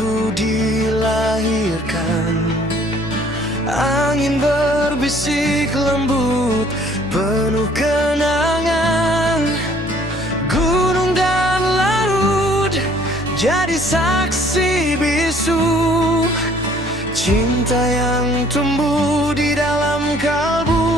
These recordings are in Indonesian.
aku dilahirkan. Angin berbisik lembut, penuh kenangan. Gunung dan laut jadi saksi bisu cinta yang tumbuh di dalam kalbu.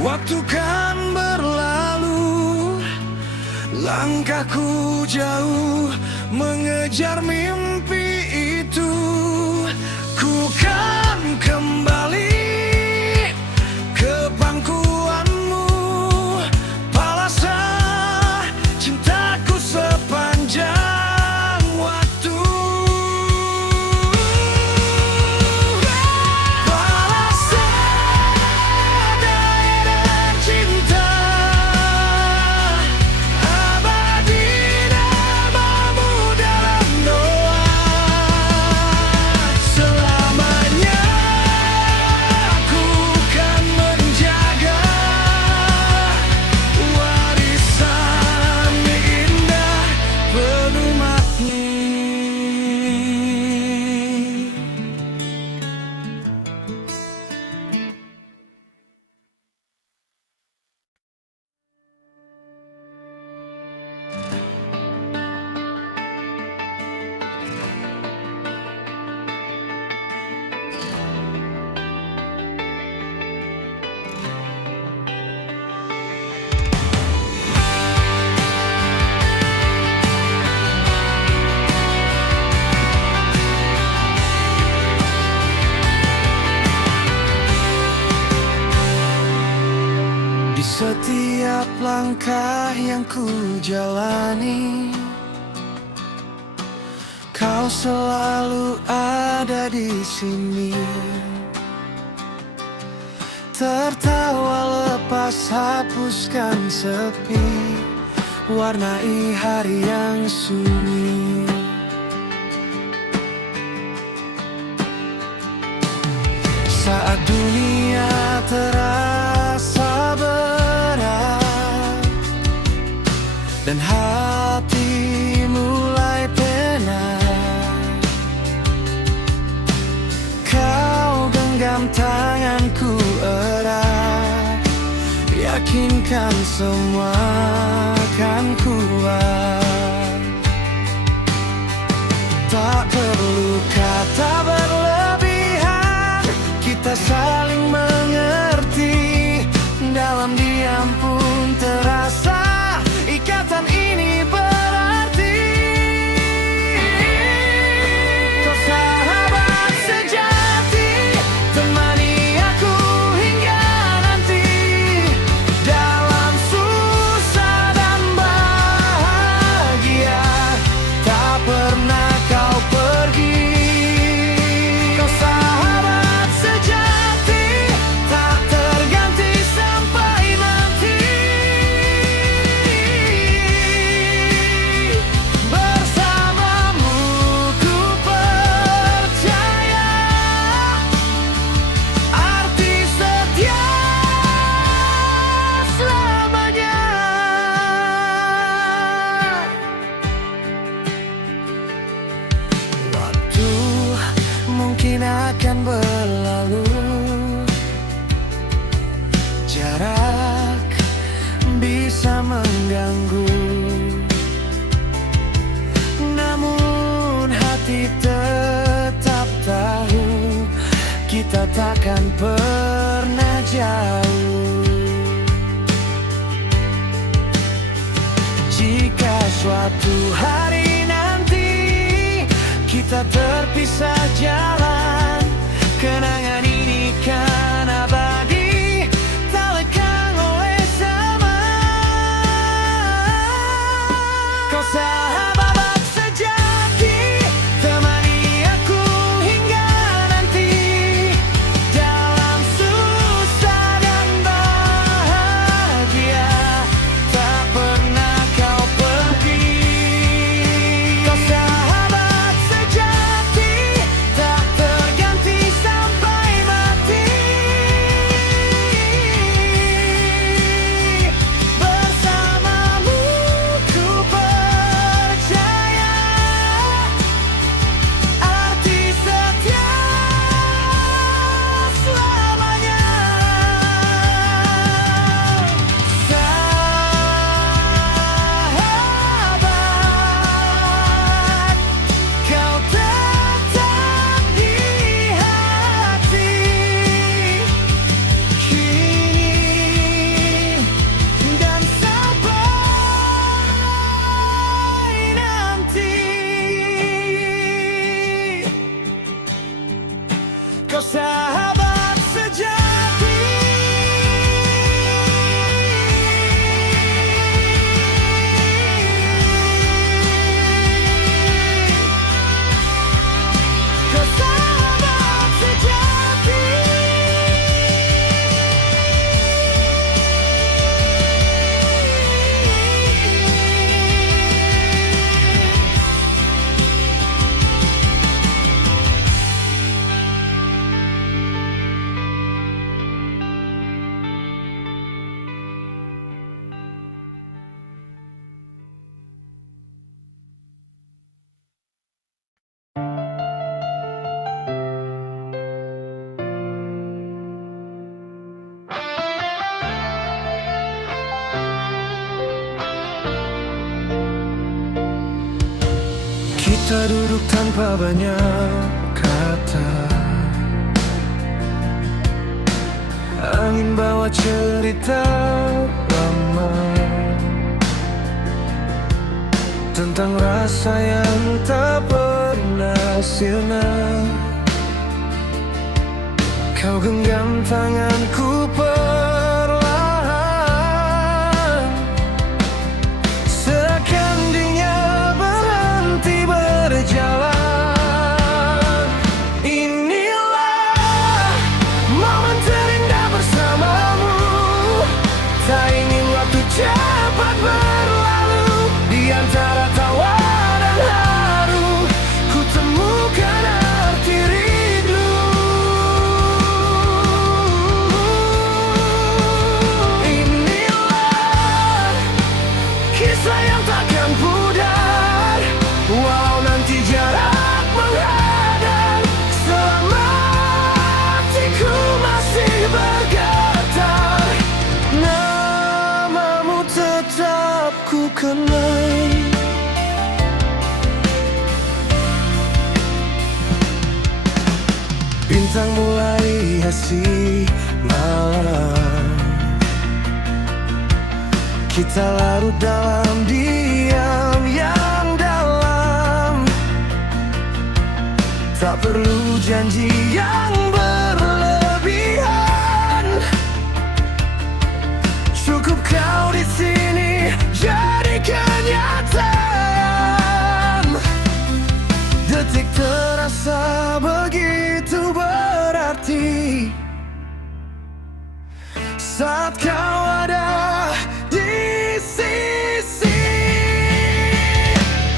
Waktu kan berlalu, langkahku jauh mengejar mimpi itu. Ku kan kembali ke pangkuanmu, balaslah cintaku sepanjang waktu. Di setiap langkah yang ku jalani, kau selalu ada di sini. Tertawa lepas, hapuskan sepi, warnai hari yang sunyi. Saat dunia terasa berat dan hati mulai penat, kau genggam tanganku erat, yakinkan semua kan kuat. Tak perlu kata berlebihan, kita saling mengerti. Dalam diam pun terasa ikatan ini berarti. Kau sahabat sejati, berlalu. Jarak bisa mengganggu, namun hati tetap tahu kita takkan pernah jauh. Jika suatu hari nanti kita terpisah jalan, kenangan ini kan abadi, tak lekang oleh zaman. Kau sahabat sejati, temani aku hingga nanti, dalam susah dan bahagia, tak pernah kau pergi. Kau sahabat sejati, tak terganti sampai mati. Bersamamu ku percaya, arti setia selamanya. Sahabat, kau tetap di hati, kini dan sampai nanti. Kau sahabat sejati. Kau sahabat sejati. Kita duduk tanpa banyak kata, angin bawa cerita lama tentang rasa yang tak pernah sirna. Kau genggam tanganku perlahan, seakan dunia berhenti berjalan. Inilah momen terindah bersamamu, tak ingin waktu cepat berlalu. Di antara tawa dan haru, ku temukan arti rindu. Inilah kisah yang takkan pudar, walau nanti jarak menghadang. Selama hatiku masih bergetar, namamu tetap ku kenang. Bintang mulai hiasi malam, kita larut dalam diam yang dalam. Tak perlu janji yang berlebihan, cukup kau di sini jadi kenyataan. Detik terasa begitu berarti saat kau ada di sisi.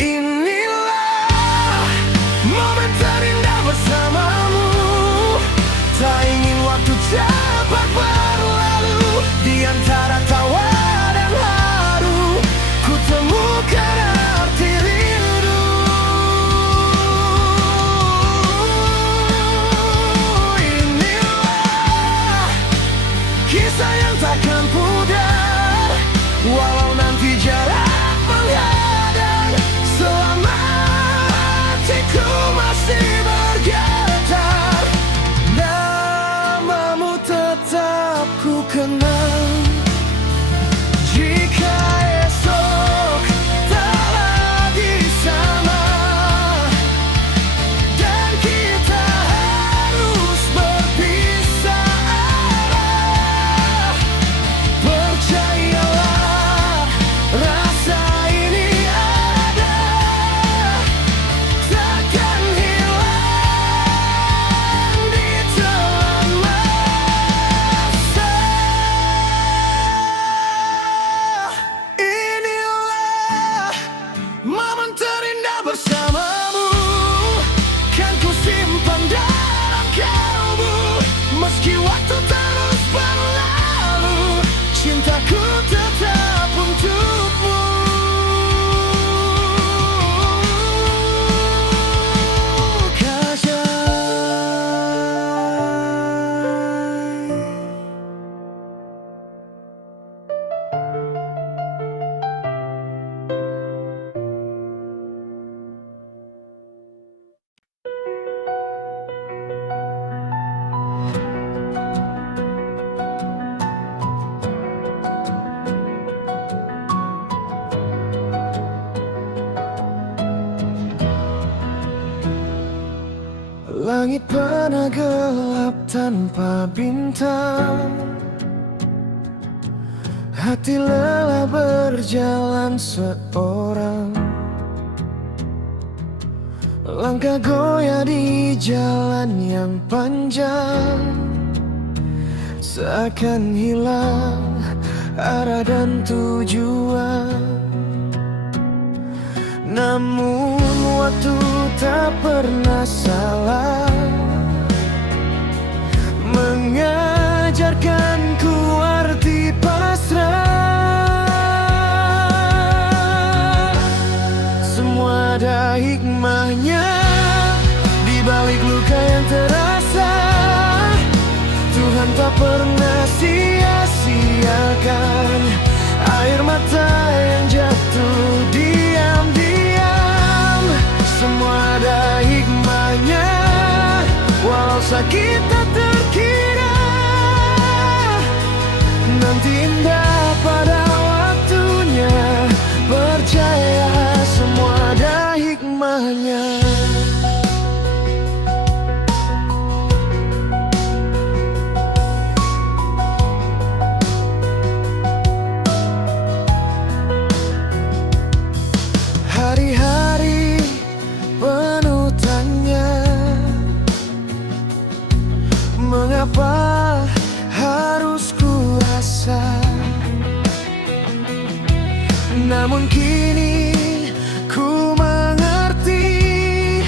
Inilah momen terindah bersamamu, tak ingin waktu cepat berlalu. Di antara tawa dan haru, ku temukan Walau nanti jarak menghadang, selama hatiku masih bergetar, namamu tetap ku kenang. Jika esok tak lagi sama dan kita harus berpisah arah, percayalah rasa ini ada, takkan hilang di telan masa. Inilah momen terindah bersamamu, kan ku simpan dalam kalbu. Meski waktu terus berlalu, cintaku tetap untukmu. Kajai. Langit pernah gelap tanpa bintang, hati lelah berjalan seorang, langkah goyah di jalan yang panjang, seakan hilang arah dan tujuan. Namun waktu tak pernah salah, mengajarkanku arti pasrah. Semua ada hikmahnya di balik luka yang terasa. Tuhan tak pernah sia-siakan air mata yang jatuh diam-diam. Semua ada hikmahnya, walau sakit tak terkira, nanti indah pada waktunya. Percaya semua ada hikmahnya. Hari-hari penuh tanya, mengapa harus ku rasa? Namun kini ku mengerti,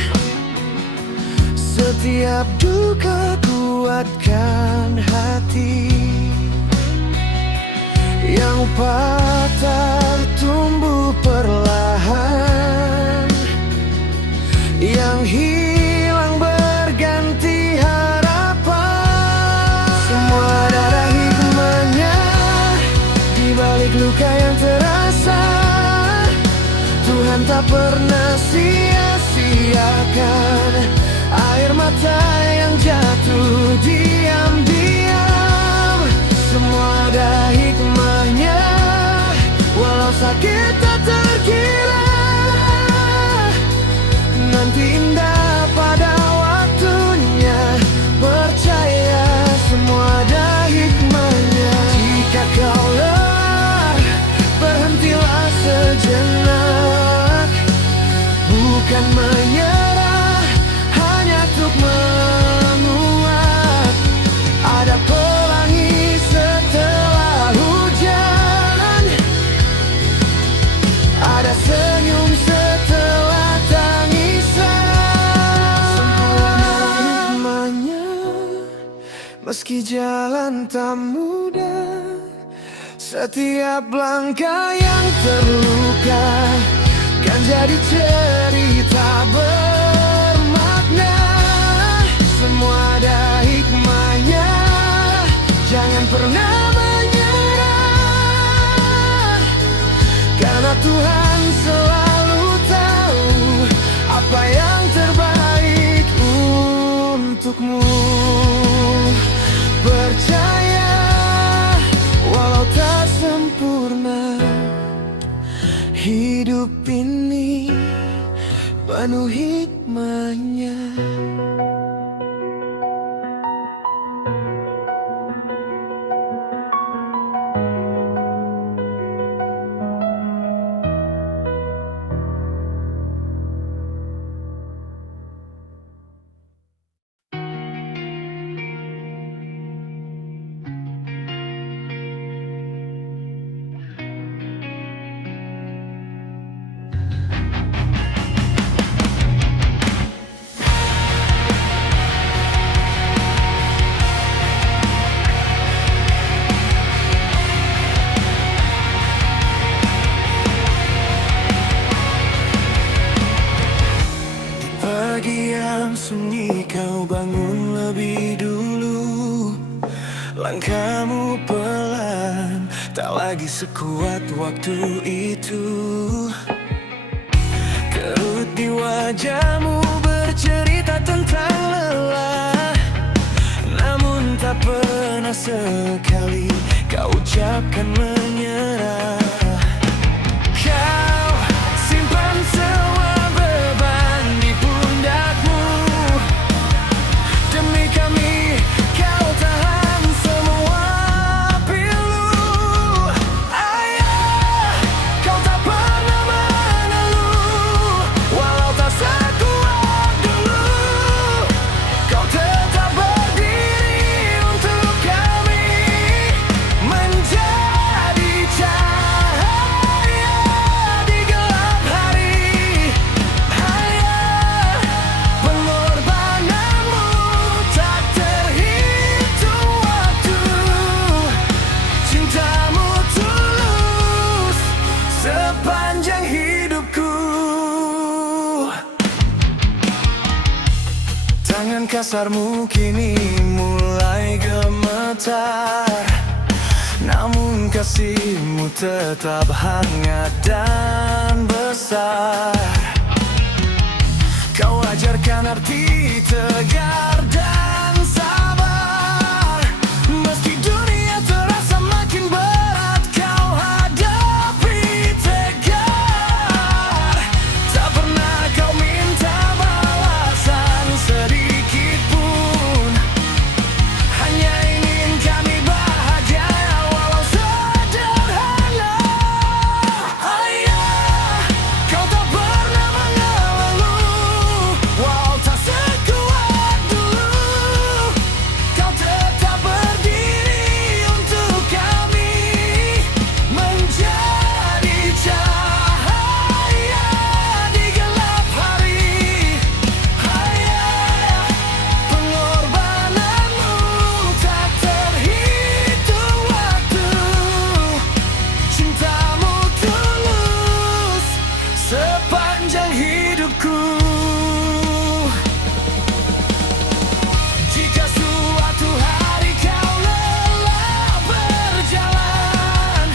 setiap duka kuatkan hati. Yang patah tumbuh perlahan, yang hilang berganti harapan. Semua ada hikmahnya di balik luka yang terasa. Tuhan tak pernah sia-siakan air mata yang jatuh diam-diam. Semua ada hikmahnya, walau sakit tak terkira, nanti indah pada waktunya. Percaya semua ada hikmahnya. Jika kau lelah, berhentilah sejenak, bukan menyerah, hanya untuk menguat. Ada pelangi setelah hujan, ada senyum setelah tangisan. Semua hikmahnya, meski jalan tak mudah, setiap langkah yang terluka kan jadi cerita bermakna. Semua ada hikmahnya, jangan pernah menyerah. Tuhan selalu tahu apa yang terbaik untukmu. Percaya walau tak sempurna, hidup ini penuh hikmahnya. Pagi yang sunyi kau bangun lebih dulu. Langkahmu pelan, tak lagi sekuat waktu itu. Kerut di wajahmu bercerita tentang lelah, namun tak pernah sekali kau ucapkan menyerah. Kau simpan semua beban di pundakmu. Demi kami kau tahan semua pilu. Ayah, kau tak pernah mengeluh, walau tak sekuat dulu. Kau tetap berdiri untuk kami, menjadi cahaya di gelap hari. Ayah, pengorbananmu tak terhitung waktu. Cintamu tulus sepanjang hidupku. Tangan kasarmu kini mulai gemetar, namun kasihmu tetap hangat dan besar. Kau ajarkan arti tegar dan sabar. Meski dunia terasa makin berat, kau hadapi tegar. Tak pernah kau minta balasan sedikit pun, hanya ingin kami bahagia walau sederhana. Ayah, kau tak pernah mengeluh, walau tak sekuat dulu. Kau tetap berdiri untuk kami, menjadi cahaya di gelap hari. Ayah, pengorbananmu tak terhitung waktu. Cintamu tulus sepanjang hidupku. Jika suatu hari kau lelah berjalan,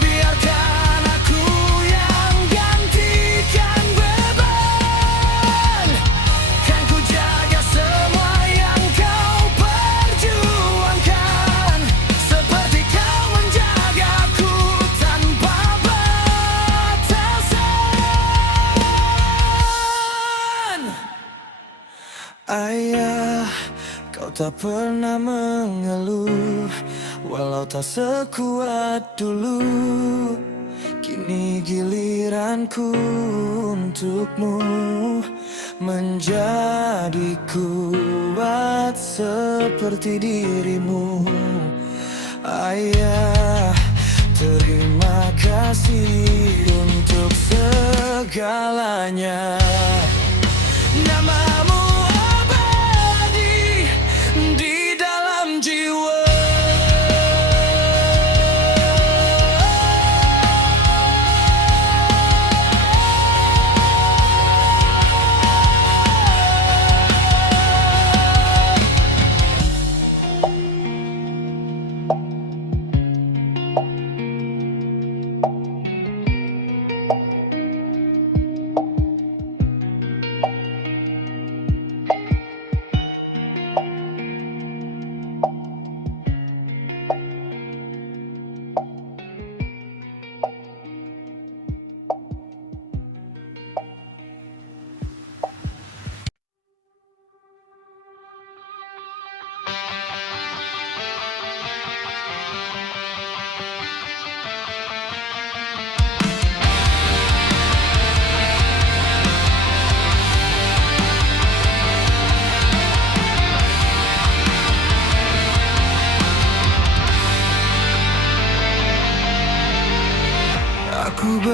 biarkan aku yang gantikan beban. Kan ku jaga semua yang kau perjuangkan, seperti kau menjagaku tanpa batasan. Ayah, kau tak pernah mengeluh, walau tak sekuat dulu. Kini giliranku untukmu, menjadi kuat seperti dirimu. Ayah, terima kasih untuk segalanya. Namamu abadi di dalam jiwa.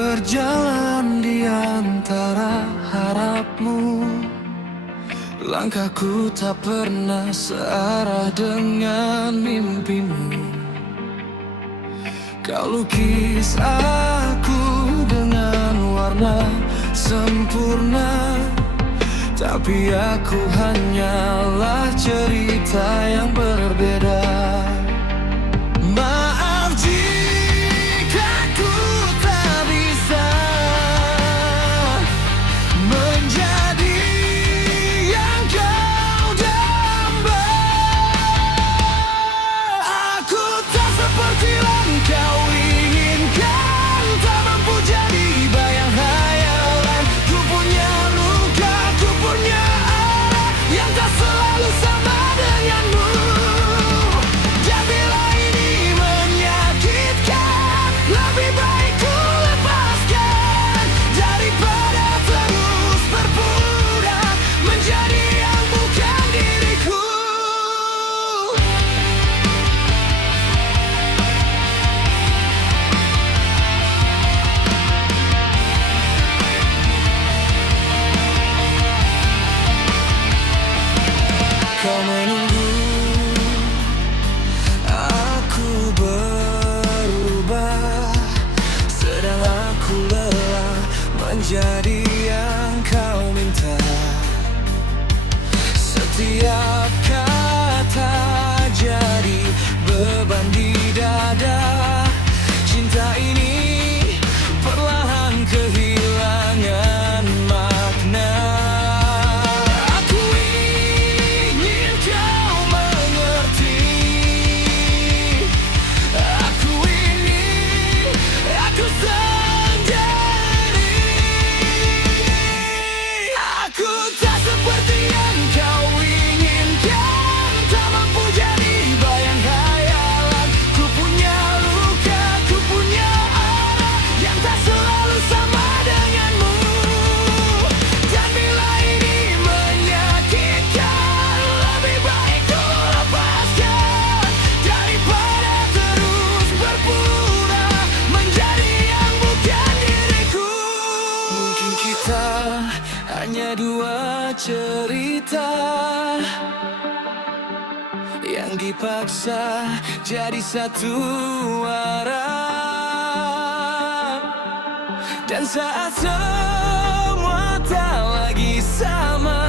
berjalan di antara harapmu. Langkahku tak pernah searah dengan mimpimu. Kau lukis aku dengan warna sempurna, tapi aku hanyalah cerita yang berbeda. Maaf jika ku tak bisa menjadi yang kau damba. Aku tak seperti yang kau inginkan, tak mampu jadi bayang hayalan. Ku punya luka, ku punya arah yang tak selalu sama denganmu. Dan bila ini menyakitkan, lebih baik ku lepaskan daripada terus berpura menjadi yang bukan diriku. Kau menunggu aku berubah, sedang aku lelah menjadi yang kau minta. Setiap kata jadi beban di dada. Cinta ini perlahan kehilangan makna. Aku ingin kau mengerti. Aku ini, aku sendiri. Aku tak seperti yang kau inginkan, tak mampu jadi bayang hayalan. Ku punya luka, ku punya arah yang tak selalu sama denganmu. Dan bila ini menyakitkan, lebih baik ku lepaskan daripada terus berpura menjadi yang bukan diriku. Mungkin kita hanya dua cerita yang dipaksa jadi satu arah. Dan saat semua tak lagi sama,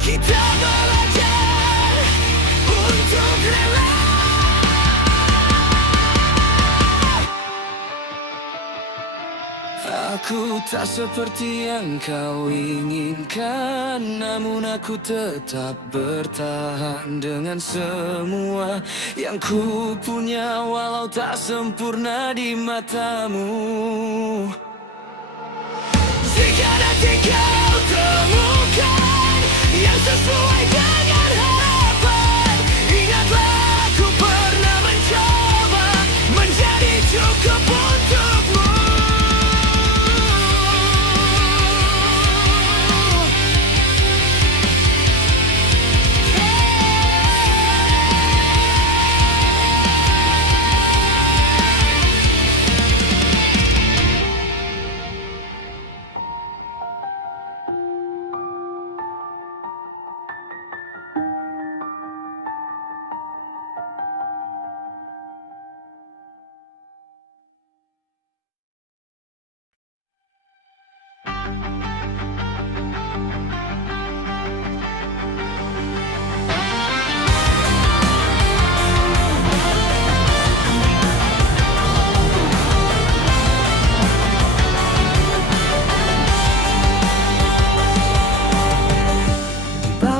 kita belajar untuk rela. Aku tak seperti yang kau inginkan, namun aku tetap bertahan dengan semua yang ku punya, walau tak sempurna di matamu. Jika nanti kau temukan yang sesuai dengan harapan, ingatlah aku pernah mencoba menjadi cukup untukmu.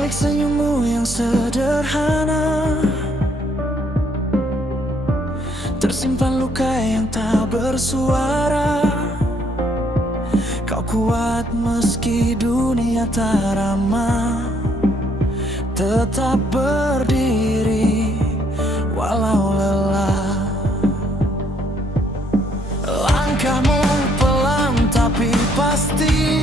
Senyummu yang sederhana, tersimpan luka yang tak bersuara. Kau kuat meski dunia tak ramah, tetap berdiri walau lelah. Langkahmu pelan tapi pasti,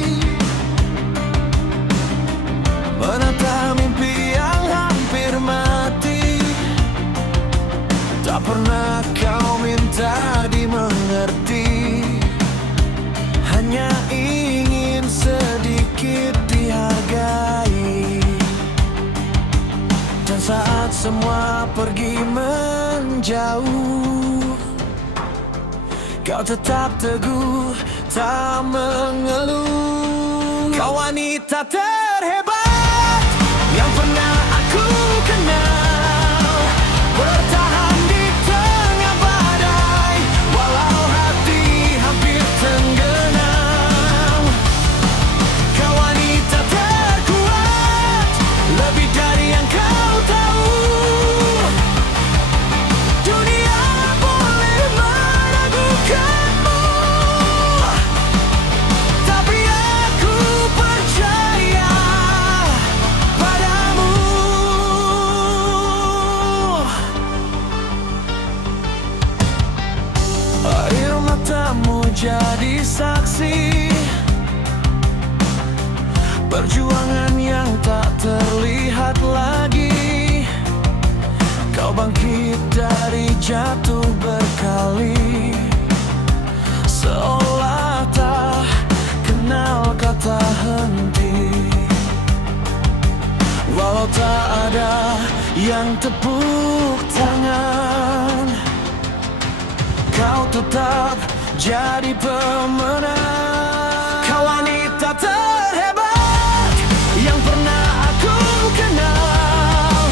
menata mimpi yang hampir mati. Tak pernah kau minta dimulai. semua pergi menjauh, kau tetap teguh, tak mengeluh. Kau wanita terhebat yang pernah aku kenal, bertahan di tengah badai, walau hati hampir tenggelam. Kau wanita terkuat, lebih dari yang kau tahu. Dunia boleh meragukanmu, tapi aku percaya padamu. Air matamu jadi saksi perjuangan yang tak terlihat lagi. Kau bangkit dari jatuh berkali, seolah tak kenal kata henti. Walau tak ada yang tepuk tangan, kau tetap jadi pemenang. Kau wanita terhebat yang pernah aku kenal,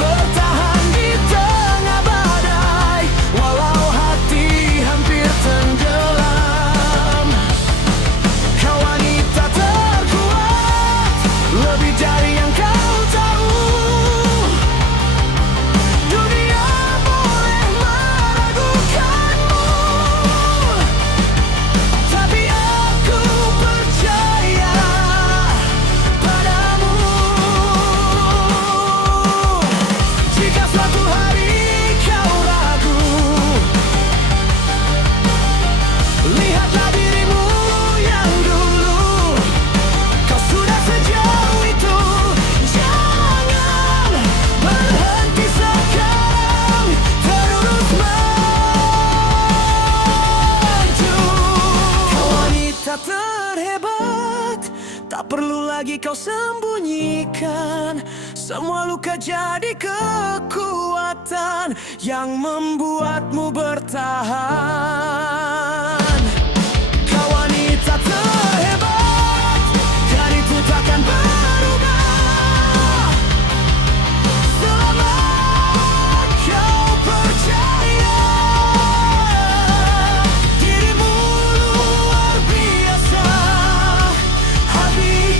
bertahan di tengah badai, walau hati hampir tenggelam. Kau wanita terkuat, lebih dari yang kau tahu. Dunia boleh meragukanmu, tapi aku percaya padamu. Jika suatu hari kau ragu, lihatlah dirimu yang dulu. Kau sudah sejauh itu, jangan berhenti sekarang, terus maju. Kau wanita terhebat, tak perlu lagi kau sembunyikan. Semua luka jadi kekuatan yang membuatmu bertahan. Kau wanita terhebat, dan itu takkan berubah selama kau percaya dirimu luar biasa, Habibie.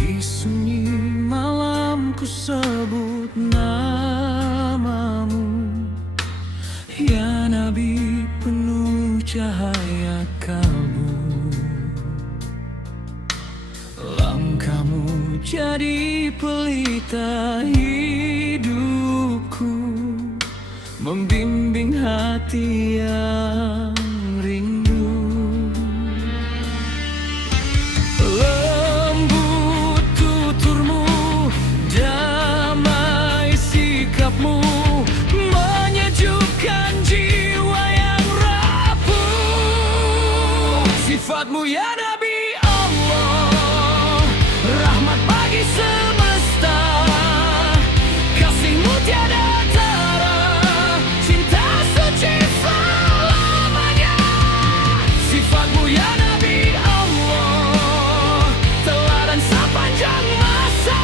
Di sunyi malam ku sebut namamu, ya Nabi penuh cahaya kalbu. Langkahmu jadi pelita hidupku, membimbing hati yang rindu. Lembut tuturmu, damai sikapmu, menyejukkan jiwa yang rapuh. Sifatmu ya Nabi Allah, rahmat bagi semesta. Kasihmu tiada tara, cinta suci selamanya. Sifatmu ya Nabi Allah, teladan sepanjang masa.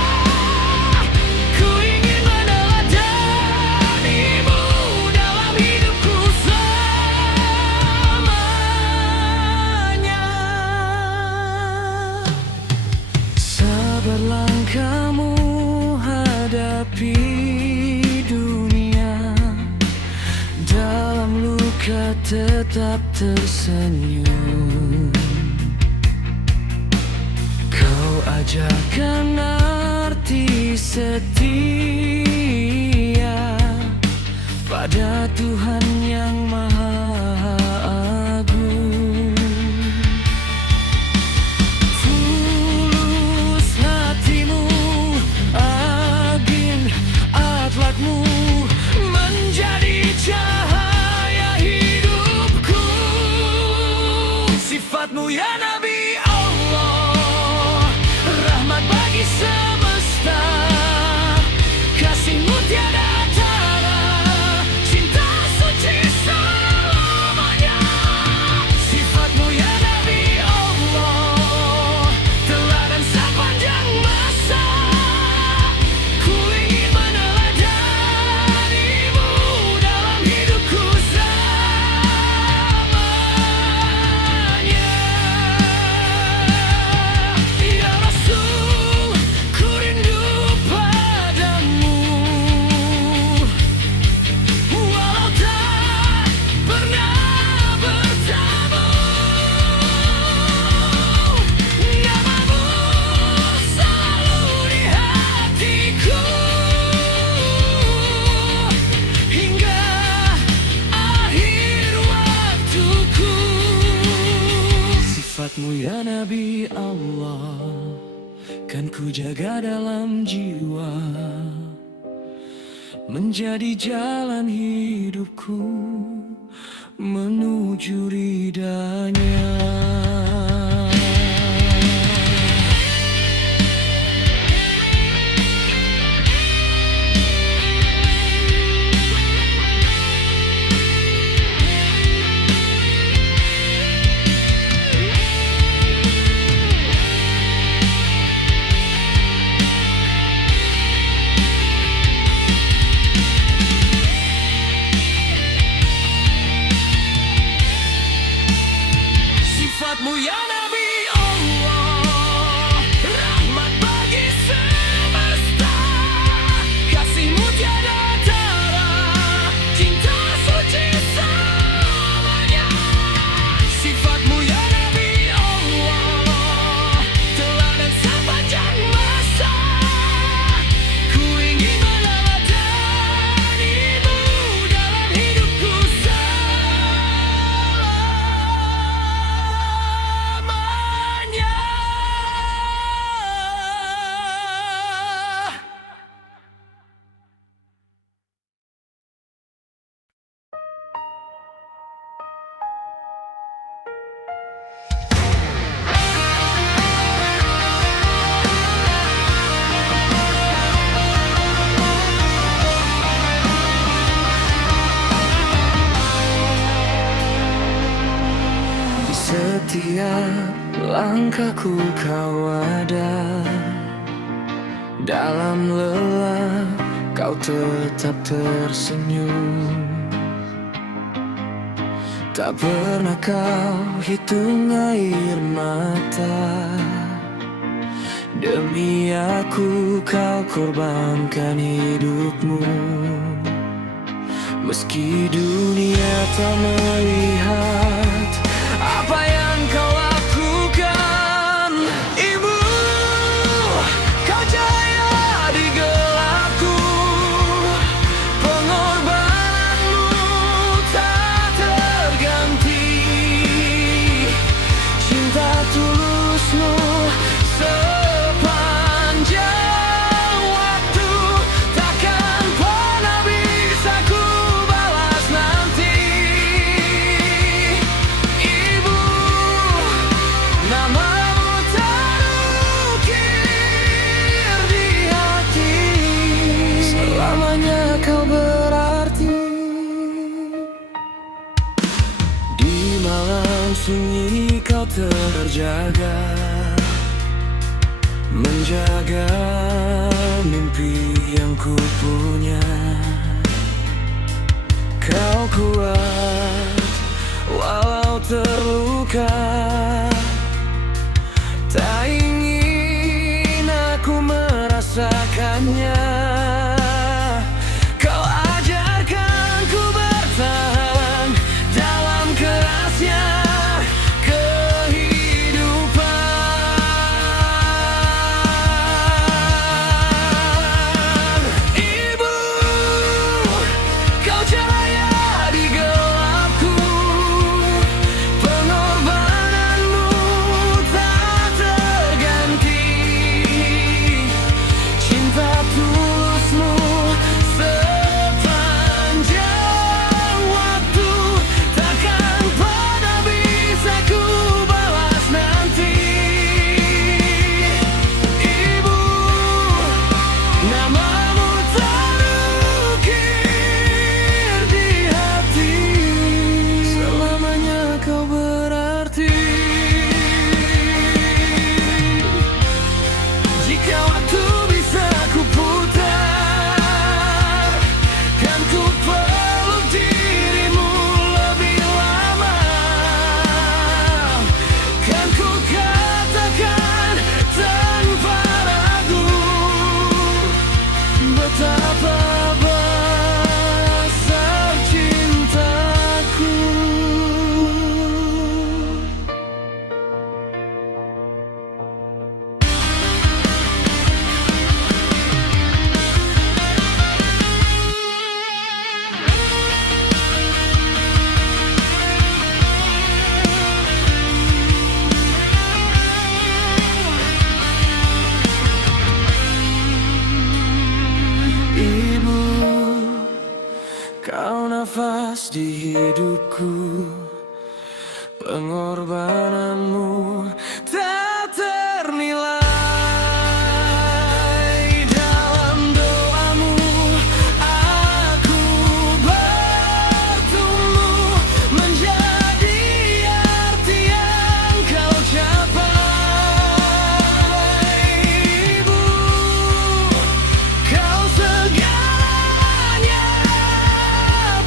Ku ingin meneladanimu dalam hidupku selamanya. Sabarlah kamu hadapi dunia, dalam luka tetap tersenyum. Kau ajarkan arti setia pada Tuhan yang Maha Agung. Tulus hatimu, agin akhlakmu menjadi cahaya hidupku. Sifatmu ya Nabi Allah, rahmat bagi semesta, kasihmu tiada tara, cinta suci selamanya. Sifatmu ya Nabi Allah, teladan sepanjang masa, ku ingin meneladanimu dalam hidupku selamanya. Ya Rasul, ku rindu padamu, walau tak pernah bertemu. Namamu selalu di hatiku hingga akhir waktuku. Sifatmu ya Nabi Allah, kan ku jaga dalam jiwa, menjadi jalan hidupku menuju ridanya. Sifatmu ya Nabi Allah, rahmat bagi semesta, kasihmu tiada tara, cinta suci selamanya. Sifatmu ya Nabi Allah, teladan sepanjang masa, ku ingin meneladanimu dalam hidupku selamanya. Di setiap langkahku kau ada, dalam lelah kau tetap tersenyum. Tak pernah kau hitung air mata, demi aku kau korbankan hidupmu. Meski dunia tak melihat apa yang kau lakukan, Ibu, kau jaya di gelapku. Pengorbananmu tak terganti, cinta tulusmu sepanjang waktu takkan pernah bisa ku balas nanti. Ibu, namamu terukir di hati, selamanya kau berarti. Di malam sunyi kau terjaga, menjaga mimpi yang ku punya. Kau kuat walau terluka, tak ingin aku merasakannya. Kau ajarkan ku bertahan dalam kerasnya kehidupan. nafas di hidupku. Pengorbananmu tak ternilai. Dalam doamu aku bertumbuh menjadi arti yang kau capai. Ibu, kau segalanya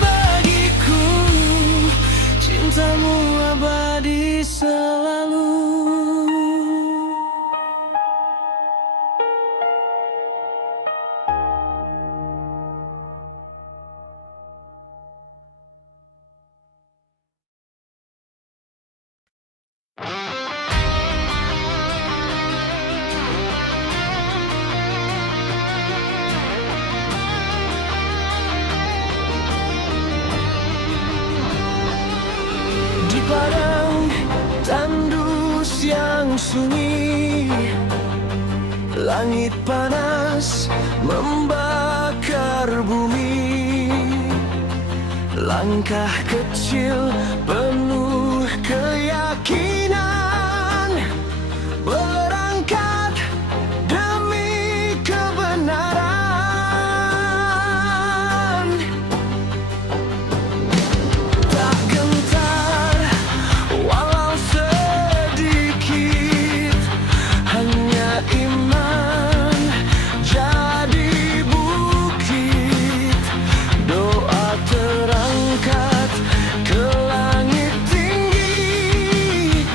bagiku. Cintamu abadi selalu. Di padang tandus yang sunyi, langit panas membakar bumi. Langkah kecil penuh keyakinan, berangkat demi kebenaran. Tak gentar walau sedikit, hanya iman jadi bukit. Doa terangkat ke langit tinggi,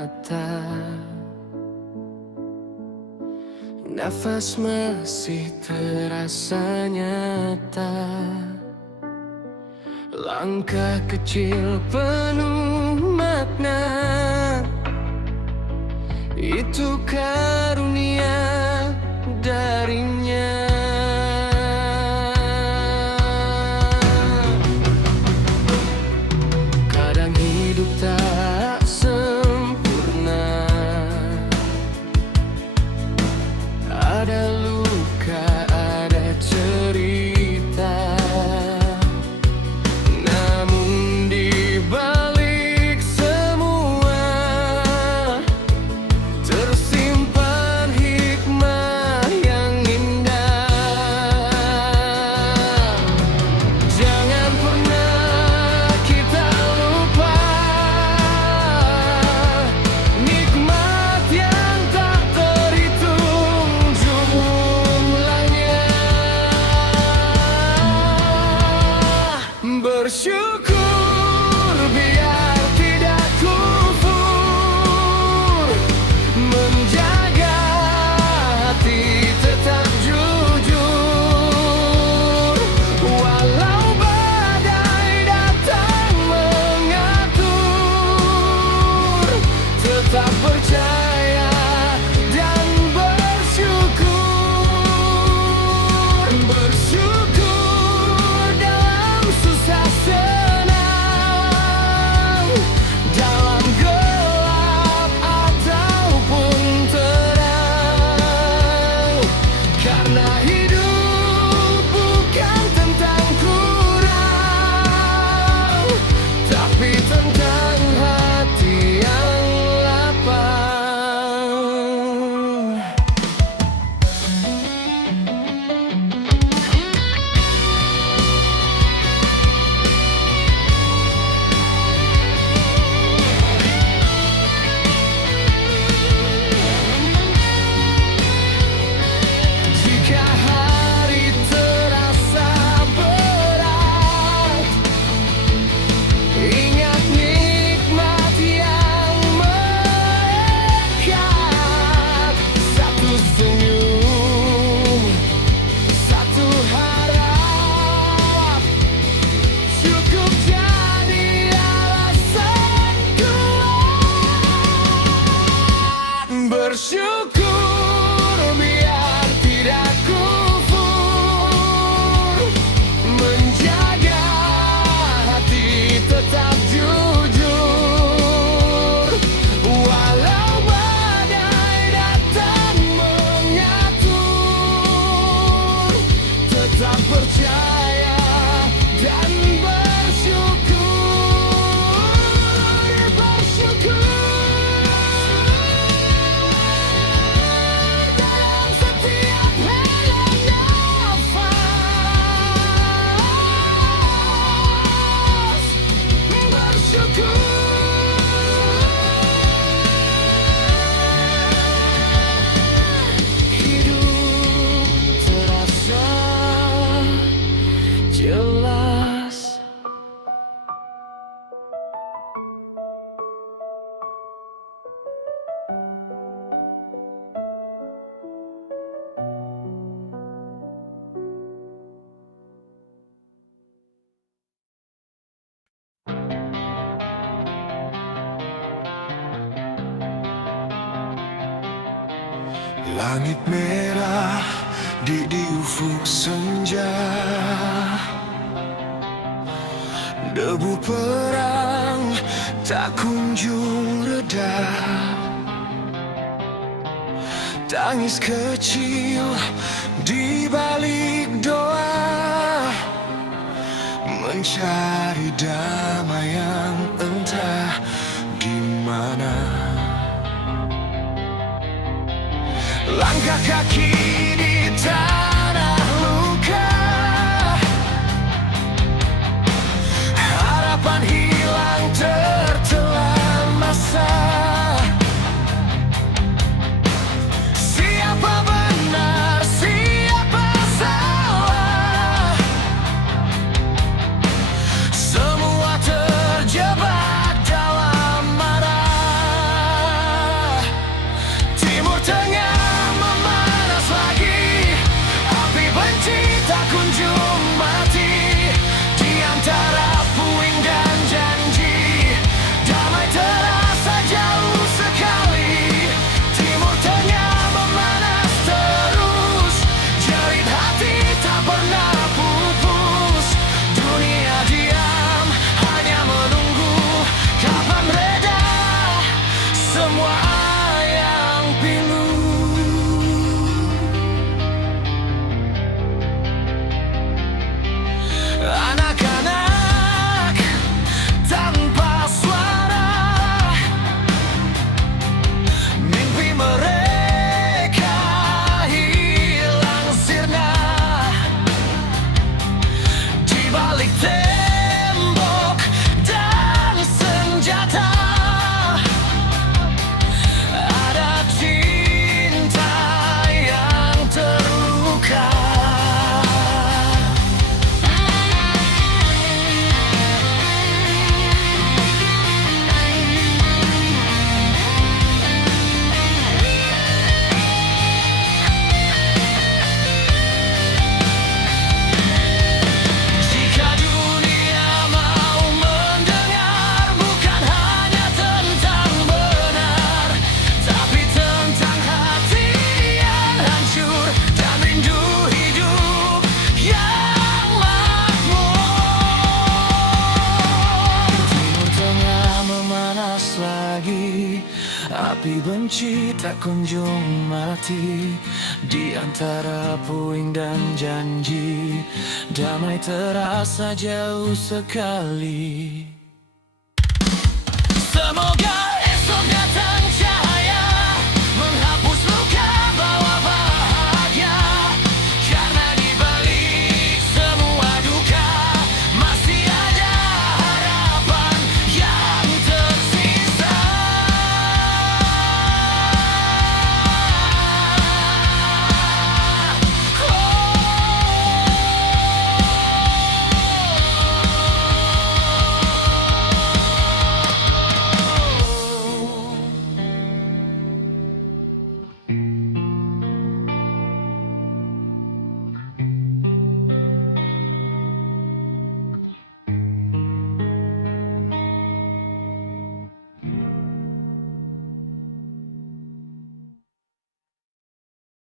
mata. Nafas masih terasa nyata. Langkah kecil penuh makna. Itu karunia darinya. Kadang hidup tak sempurna. Ada luka, ada cerita. Namun di balik semua tersimpan hikmah yang indah. Jangan pernah kita lupa nikmat yang tak terhitung jumlahnya. Bersyukur biar tidak kufur, menjaga hati tetap jujur. Walau badai datang mengatur, tetap percaya dan bersyukur. Bersyukur dalam susah senang, dalam gelap ataupun terang. Karena hidup bukan tentang kurang, tapi tentang hati yang lapang. Jika hari terasa berat, ingat nikmat yang melekat. Satu senyum, satu harap, cukup jadi alasan kuat. Bersyukur biar tidak kufur, menjaga hati tetap jujur. Walau badai datang mengatur, tetap percaya dan bersyukur. Bersyukur dalam setiap helaan nafas. Bersyukur hidup terasa jelas. Langit merah di ufuk senja, debu perang tak kunjung reda. Tangis kecil di balik doa, mencari damai yang entah di mana. Langkah kaki di tanah luka, harapan hilang tertelan masa. Siapa benar, siapa salah, semua terjebak dalam marah. Api benci tak kunjung mati di antara puing dan janji. Damai terasa jauh sekali. Semoga esok datang